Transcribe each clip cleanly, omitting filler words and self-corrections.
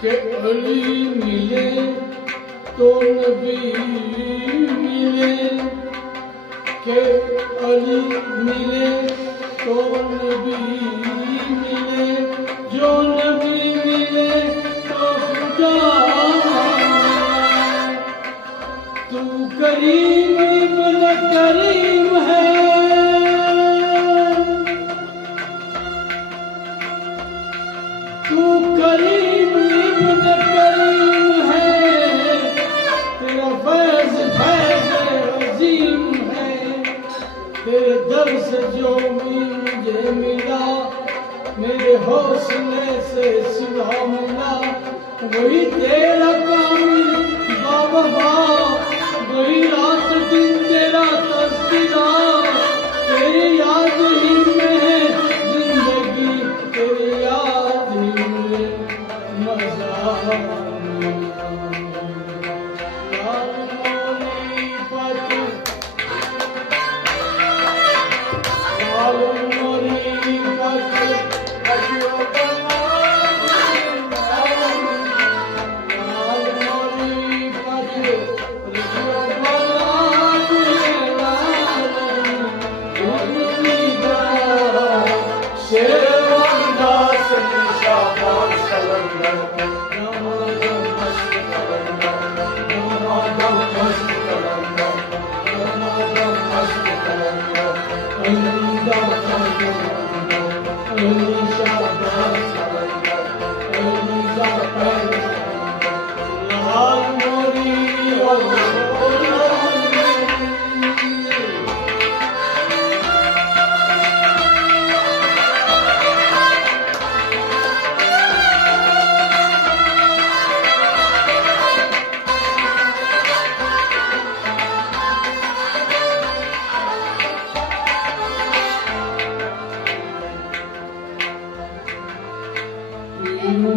कि अली मिले तो नबी मिले, कि अली मिले तो नबी मिले, जो नबी मिले तो खुदा मिले। तू करीम इब्न करीम है, तू करीम इब्न करीम है, तेरा फैज़ फैज़ अजीम है। तेरे दर से जो मुझे मिला, मेरे हौसले से सुबह मिला, वही तेरा कामिल बाबा, वही रात दिन तेरा तज़किरा। तेरी याद ही में है जिंदगी, तेरी याद ही में मज़ा।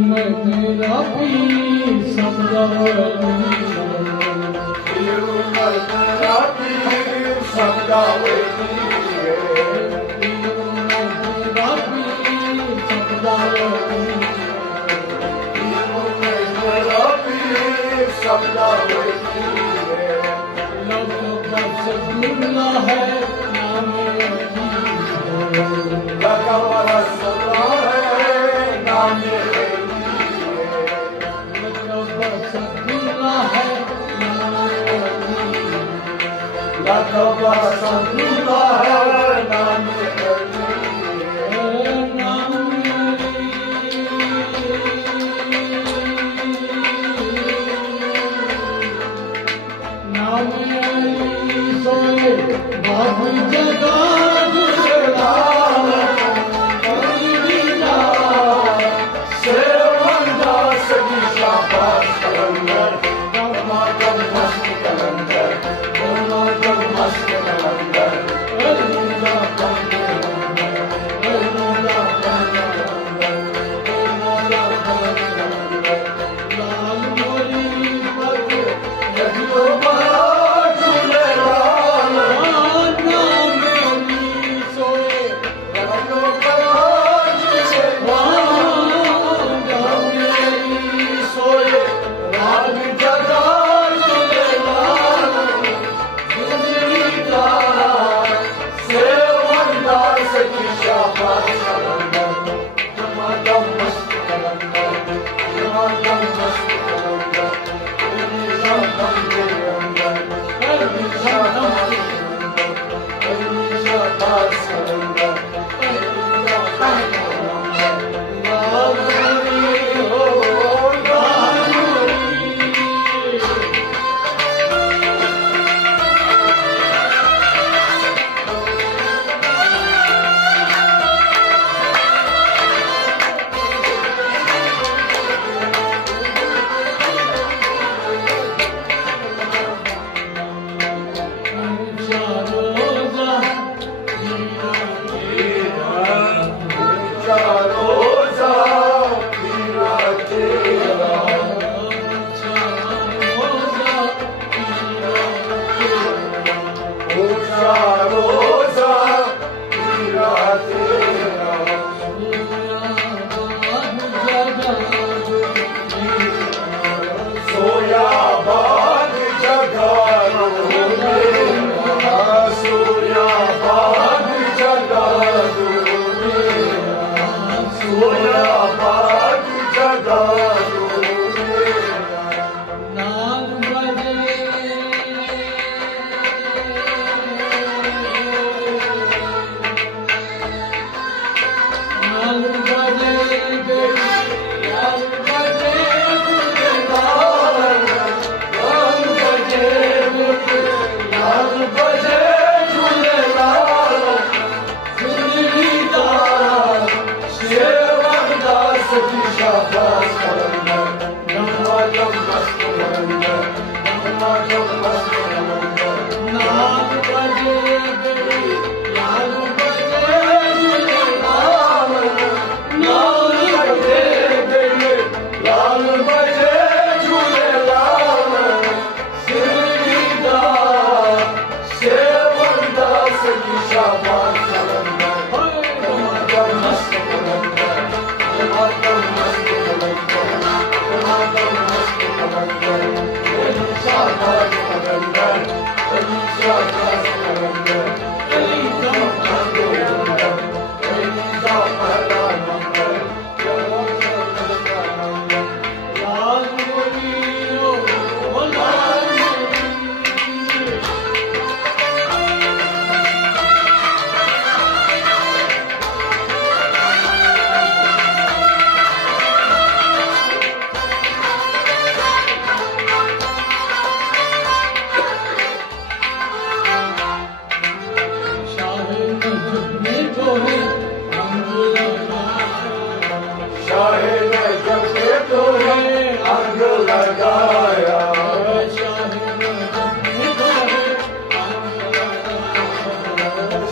मैं तेरा पीर सबदा वली, मैं तेरा पीर सबदा वली, मैं तेरा पीर सबदा वली, मैं तेरा पीर सबदा वली। लफ्ज़ रसूलुल्लाह है नाम अली, लफ्ज़ रसूलुल्लाह है नाम बाबू जगा Must तो है अंग लगाया, शाहे नजम पे तो है अंग लगाया,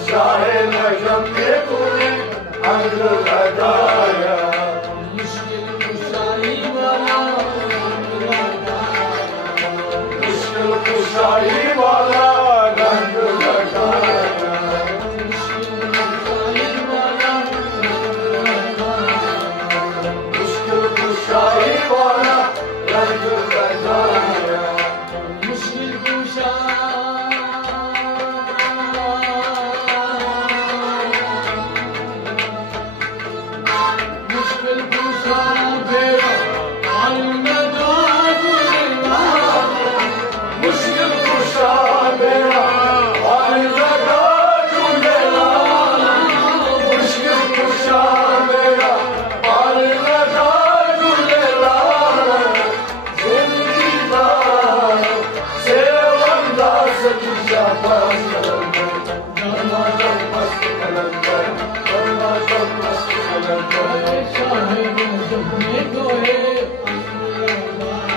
शाहे नजम पे तो है अंग लगाया, मुश्किल कुशाई वाला रंग लगाया, मुश्किल कुशाई वाला रंग लगाया, मुश्किल कुशाई वाला रंग लगाया, मुश्किल कुशाई वाला रंग लगाया, मुश्किल कुशा मुश्किल कुशा मेरा हाल में मुश्किल कुशा मेरा हाल लगा झूलेलाल, मुश्किल कुशा मेरा हाल लगा झूलेलाल, जिंदगी दा सेवंदा सच्ची शाबाश कलंदर, दरवाजा मस्त कलंदर, दरवाजा मस्त कलंदर, शाहे नजम में तो है अंग लगाया,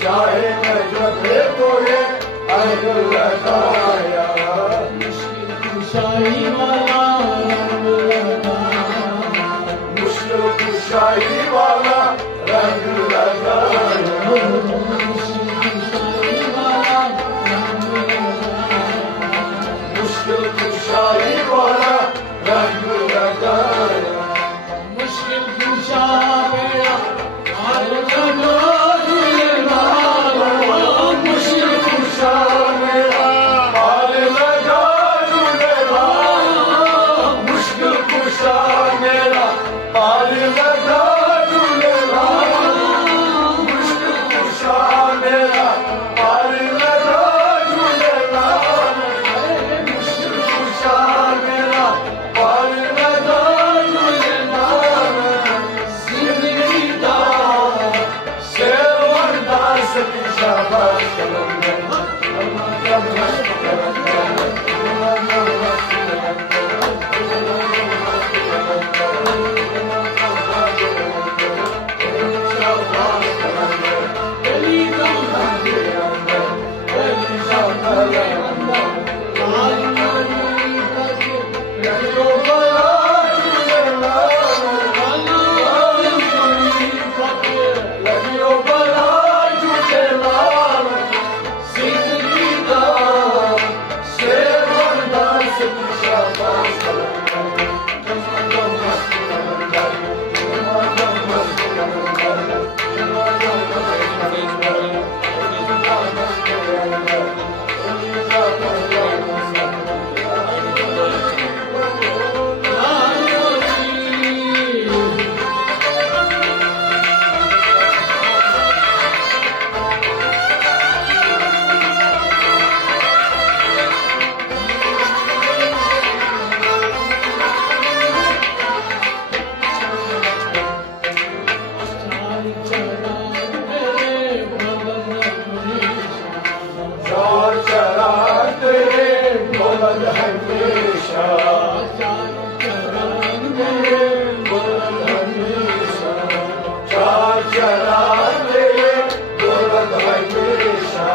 शाहे नजम पे तो ये अंग लगाया, मुश्किल कुशाई वाला रंग लगाया, मुश्किल कुशाई वाला रंग लगाया, मुश्किल कुशाई वाला रंग लगाया, मुश्किल कुशाई वाला रंग लगाया, मुश्किल कुशा मेरा हाल लगा झूलेलाल, मुश्किल कुशा मेरा हाल लगा झूलेलाल, मुश्किल कुशा मेरा हाल लगा झूलेलाल, मुश्किल कुशा मेरा हाल लगा झूलेलाल, मुश्किल कुशा मेरा हाल लगा झूलेलाल, जिंदगी दा सेवंदा सच्ची शाबाश कलंदर, दरवाजा मस्त कलंदर, दरवाजा मस्त कलंदर, शाबाश कलंदर, गली का कलंदर, कलंदर, हाल नहीं तक लगियो बला झूलेलाल, लगियो बला झूलेलाल, जिंदगी दा सेवंदा सच्ची शाबाश कलंदर, दरवाजा मस्त कलंदर, दरवाजा मस्त कलंदर, दरवाजा मस्त कलंदर, चार चरा तेरे बुलंद हमेशा, बुलंद हमेशा, चार चरा तेरे बुलंद हमेशा,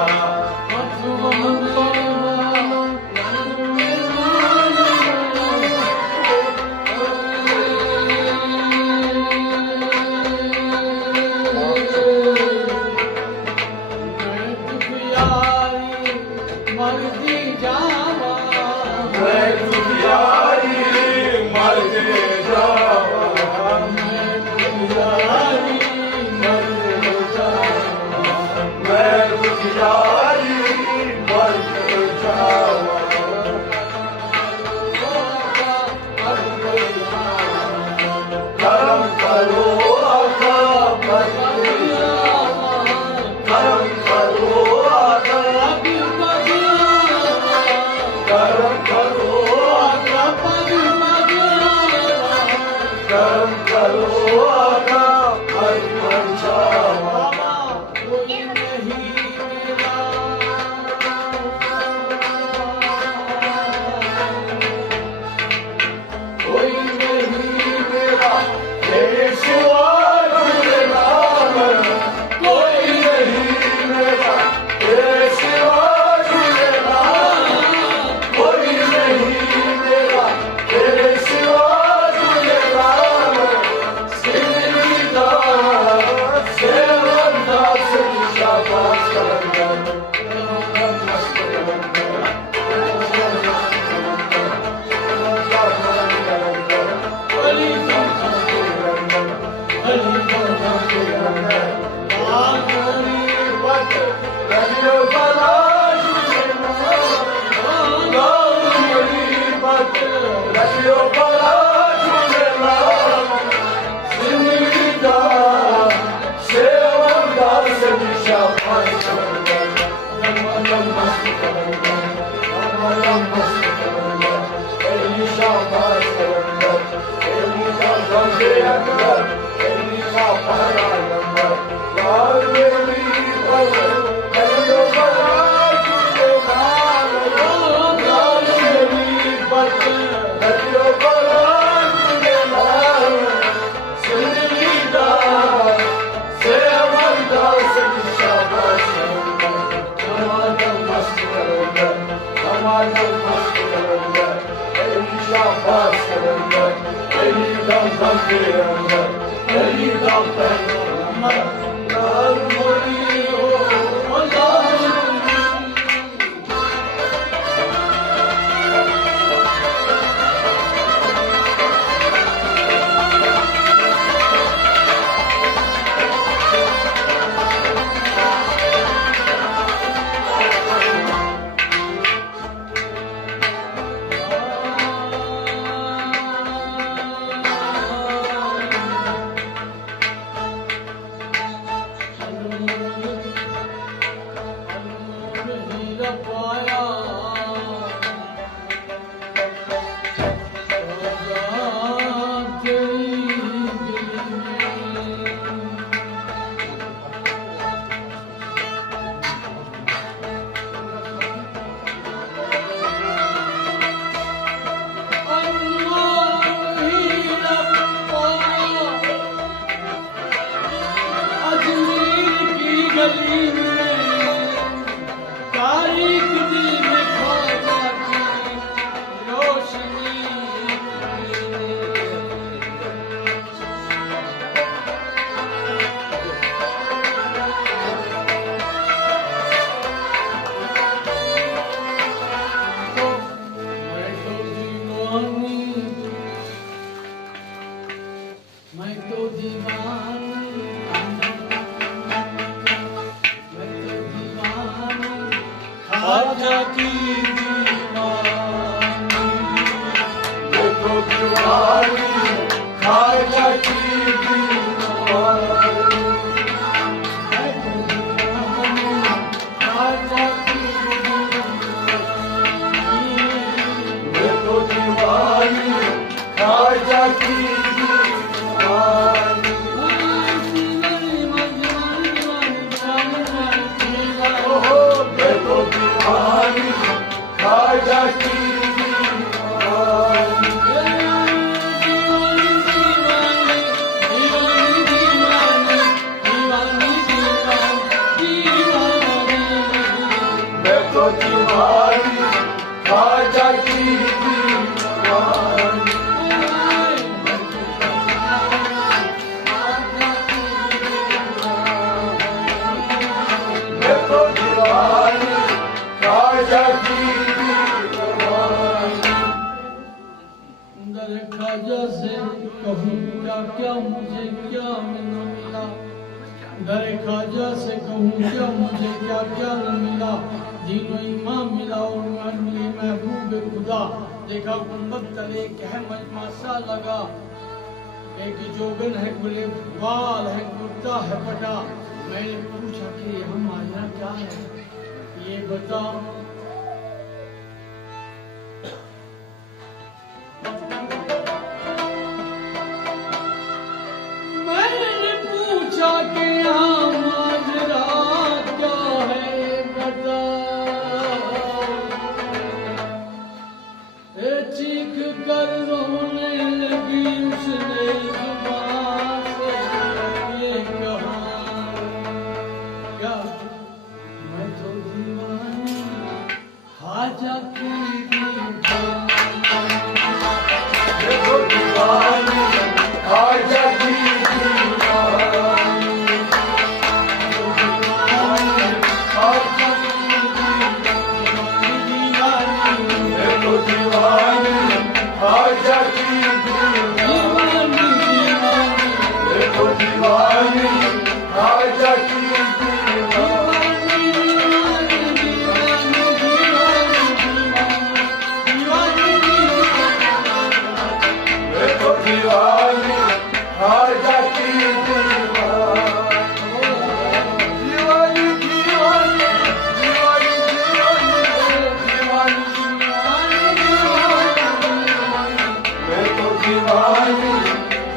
मरती जावा मैं दुनियारी मरते जावा, मैं दुनियारी मरते जावा, मैं दुनियारी मरते जावा, करम करो आका मरते जावा, करम करो आका, करम करो आका, करम करो आका मर जावा, कोई नहीं मेरा तेरे सिवा झूलेलाल कोई नहीं मेरा तेरे सिवा झूलेलाल कोई नहीं मेरा तेरे सिवा झूलेलाल सिमरदा सेवंदा शाबाश करंदा देखा गुंबद तले कह मजमासा लगा एक जोगन है गुले बाल है कुर्ता है पटा। मैंने पूछा कि हम आया क्या है ये बता। मैंने पूछा कि हम माजरा क्या है बता। चीख कर रोने दीवानी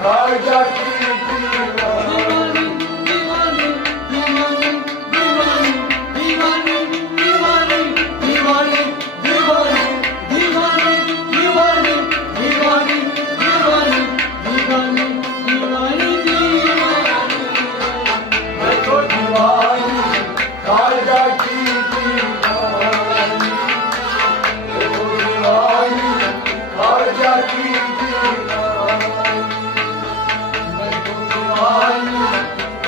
खाजा की दीवानी दीवानी दीवानी दीवानी दीवानी दीवानी दीवानी दीवानी दीवानी दीवानी दीवानी दीवानी दीवानी दीवानी दीवानी मैं तो दीवानी खाजा की दीवानी मैं तो दीवानी खाजा की दीवानी मैं तो दीवानी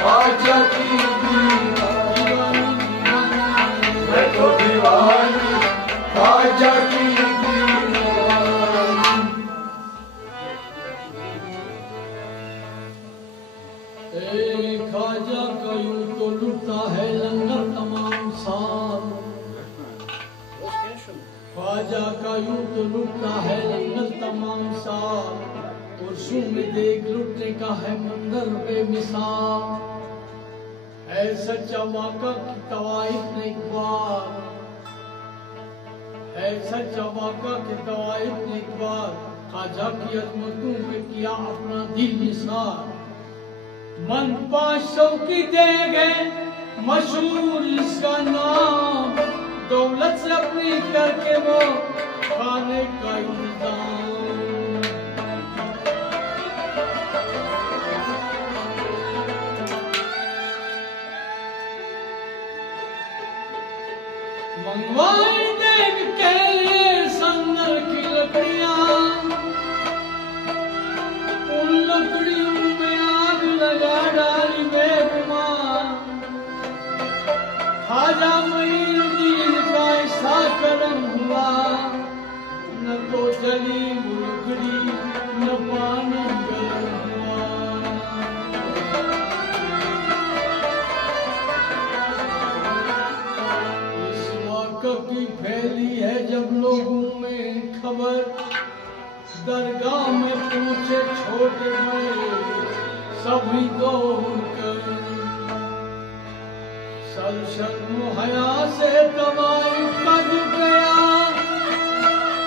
खाजा की दीवानी मैं तो दीवानी खाजा की दीवानी खाजा का यूं तो लुटता है लंगर तमाम साल ख्वाजा का यूं तो लुटता है लंगर तमाम साल और शू में देख लुटने का है मंजर बेमिसाल है सच्चा वाका की तवाइफ ने एक बार है सच्चा वाका की तवाइफ ने एक बार ख्वाजा की अजमतों पे किया अपना दिल निसार मन 500 की दे गए मशहूर इसका नाम दौलत से अपनी करके वो खाने का इंतजाम मंगवाए देख के लिए संदर की लकड़ियां उन लकड़ियों में आग लगा डाली बेगुमान खाजा मुईनुद्दीन का ऐसा करम हुआ न तो जली लकड़ी न पानी गर्म हुआ इस वाक़े की फैली है जब लोगों में खबर दरगाह में पहुंचे छोटे बड़े सभी दौड़कर सलशल हया से तवाइफ का झुक गया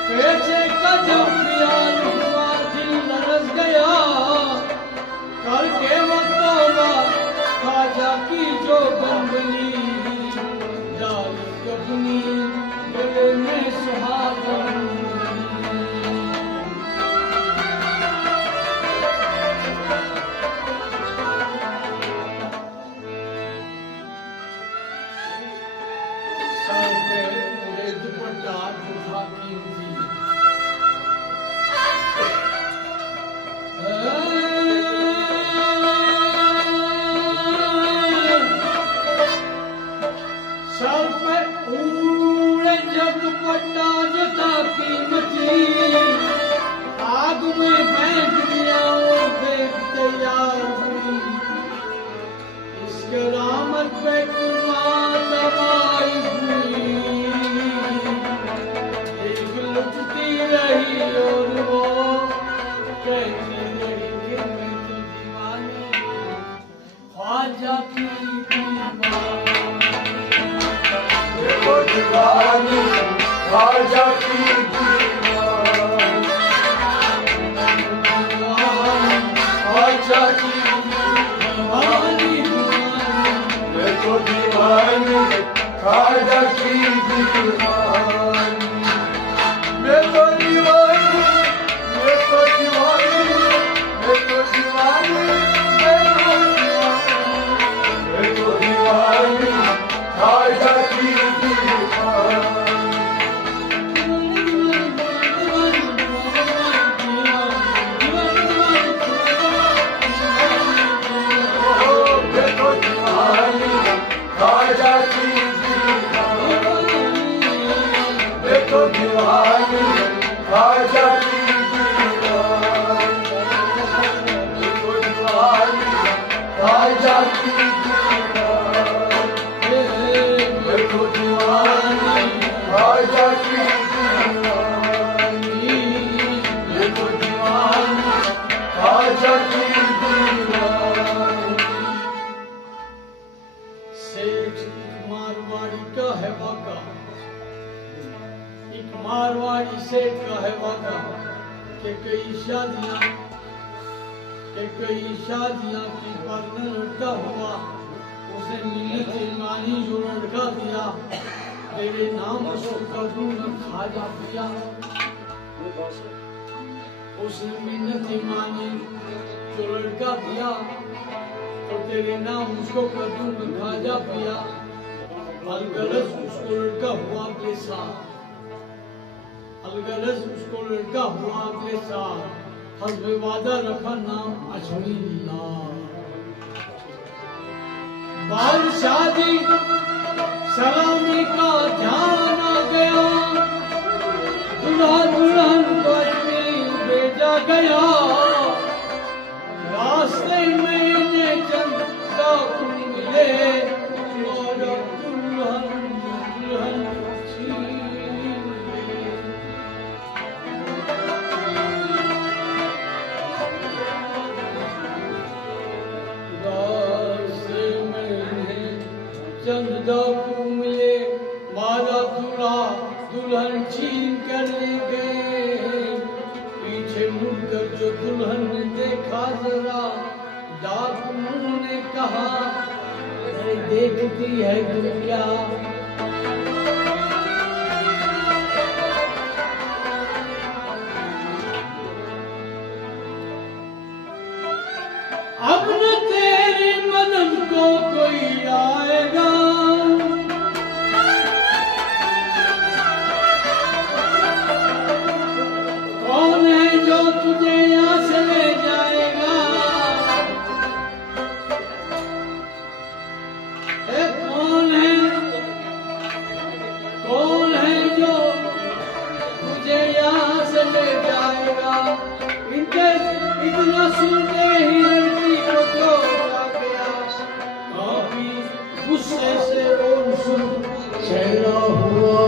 पैसे का जब ख्याल हुआ दिल लरस गया करके वो तौबा खाजा की जो बंदली डाल अपनी गले में सुहागन सर पे उड़े जब दुपट्टा जो था कीमती आग में फेंक दिया वो देख तैयार हुई इसके रामत पे कुर्बान दवाई हुई एक लुटती रही और वो कहती रही कि मैं तो दीवानी ख्वाजा की दीवानी तो दीवानी खाजा की दीवानी खाजा की दीवानी मैं तो दीवानी खाजा की दीवानी मैं तो दीवानी मैं तो दीवानी मैं तो दीवानी मैं तो दीवानी खाजा की खाजा की दीवानी खाजा की दीवानी खाजा की मैं तो दीवानी खाजा की दीवानी मैं तो दीवानी खाजा की दीवानी सेठ मारवाड़ी का है वाका एक मारवाड़ी सेठ का है वाका कि कई शादियां की पर लड़का हुआ, उसे मिन्नत मानी जो लड़का दिया, तेरे नाम उसको कदू न खाजा पिया। उसने मिन्नत मानी जो लड़का दिया, तो तेरे नाम उसको कदू न खाजा पिया। अलगरज उसको लड़का हुआ अगले साल, अलगरज उसको लड़का हुआ अगले साल, हस्बे वादा रखा नाम अश्विनीला। बाल शादी सलामी का ध्यान आ गया, दुल्हा दुल्हन को भेजा गया। रास्ते में इन्हें चंद डाकू मिले, और दुल्हन दुल्हन छीन ले। रास्ते में इन्हें चंद डाकू मिले, मारा दूल्हा दुल्हन छीन कर ले गए। पीछे मुड़कर जो दुल्हन ने देखा जरा, डाकुओं ने कहा अरे देखती है तू क्या। अब न तेरे मदन को कोई आएगा, कौन है जो तुझे यहाँ से ले जाएगा। कौन है जो तुझे यहाँ से ले जाएगा। इनके इतना सुनते ही लड़की को जोश आ गया, काफी गुस्से से और सुन चेहरा हुआ।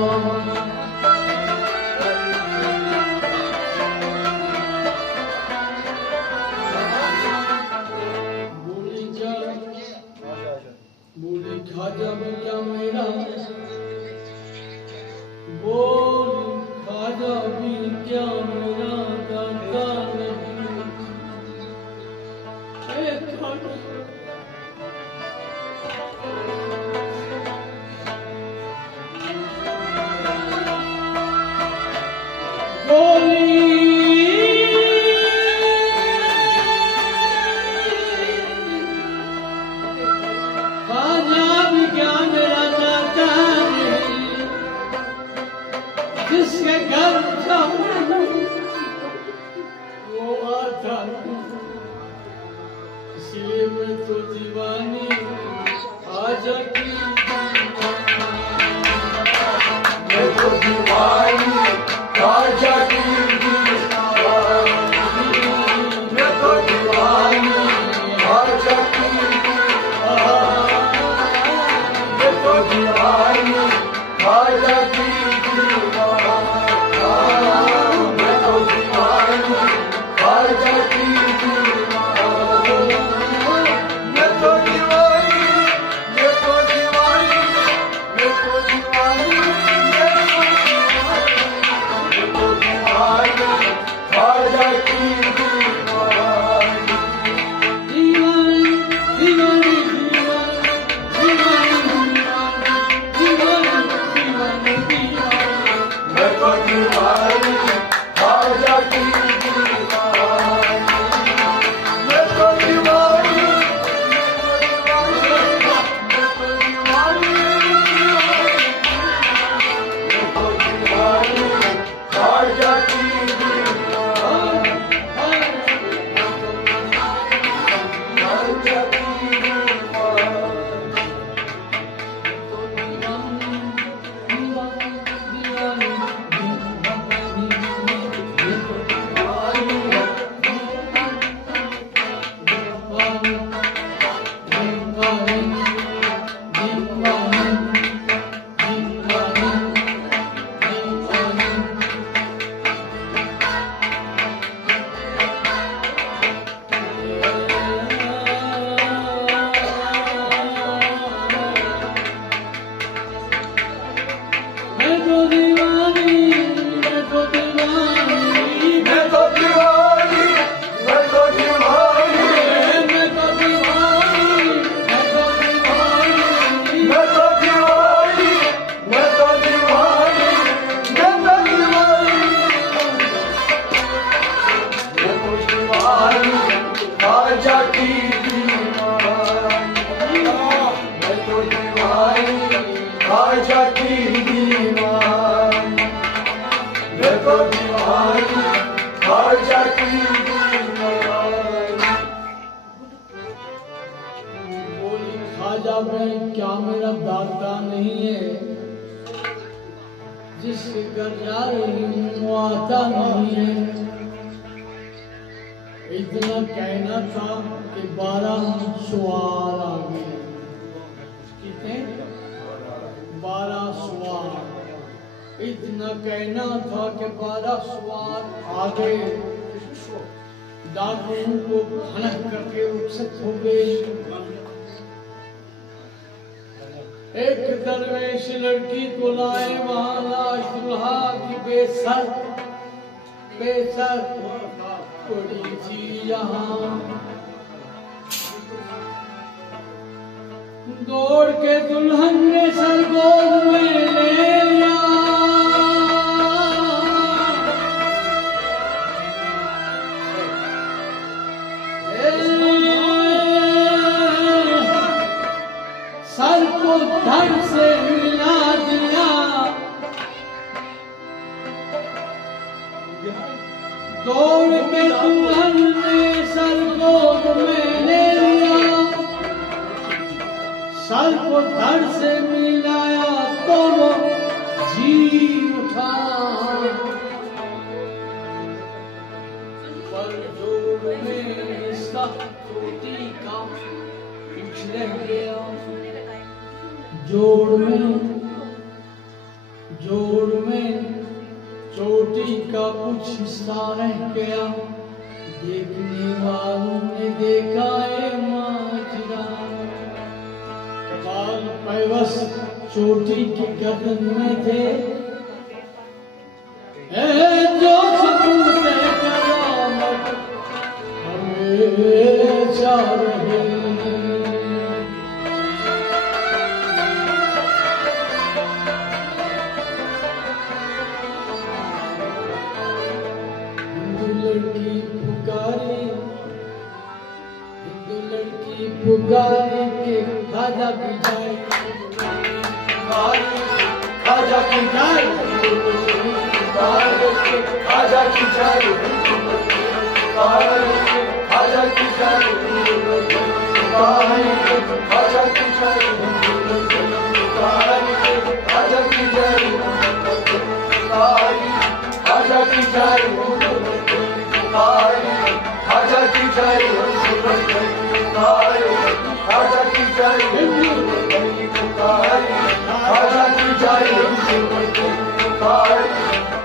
बोली खाजा बेटा मेरा, बोल खाजा भी क्या मेरा दादा नहीं। जिसके घर जाऊं वो आता, इसलिए मैं तो दीवानी आजा की, मैं तो दीवानी आजा की, मैं तो दीवानी आजा की, मैं तो दीवानी आजा की। दीवानी खाजा की दीवानी मैं तो दीवानी खाजा की दीवानी मैं तो दीवानी खाजा की दीवानी। बोली खाजा में क्या मेरा दाता नहीं है, जिसके घर जा रही हूँ वो आता नहीं है। इतना कहना था कि 12 सवार आ गए। कितने? 12 सवार। इतना कहना था कि 12 सवार आ गए। डाकुओं को भनक करके रुखसत हो गए। एक दरवेश लड़की को लाए, वहां लाश दुल्हा की बेसर पड़ी थी यहाँ। दौड़ के दुल्हन ने सर गोद में ले लिया। सर को धड़ से मिला दिया। दौड़ के दुल्हन ने सर गोद में ले लिया। सर को धड़ से मिलाया तो वो जी उठा। पर जोड़ में इसका चोटी का कुछ रह गया। जोड़ में चोटी का कुछ हिस्सा रह गया। देखने वालों ने देखा है माजरा। बाल पैवस चोटी की गर्दन में थे। जो सपूत करामत हमेशा रहे। हिंदू लड़की पुकारी के खाजा की जाए। खाजा की जाए खाजा की जाए खाजा की जाए खाजा की जाए खाजा की जाए खाजा की जाए खाजा की जाए खाजा की जाए खाजा की जाए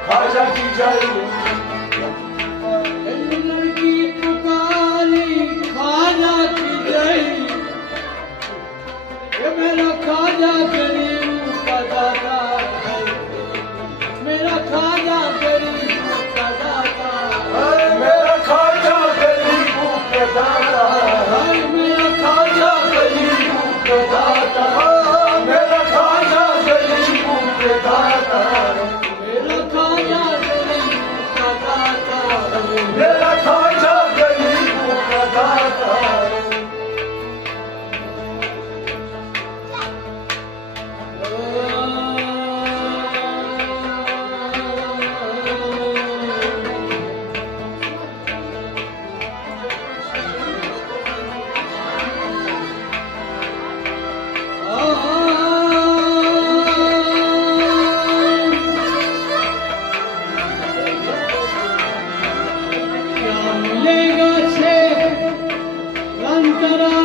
खाजा की जाए। लड़की पुकारी खाजा की जाए। ये मेरा खाजा गरीब का दाता है। मेरा खाजा गरीब का दाता है। मेरा खाजा गरीब का दाता है। मेरा खाजा गरीब का दाता मेरा खाजा गरीब का दाता मेरा खाजा गरीब का दाता मेरा खाजा गरीब का दाता। क्या मिलेगा से रंग करा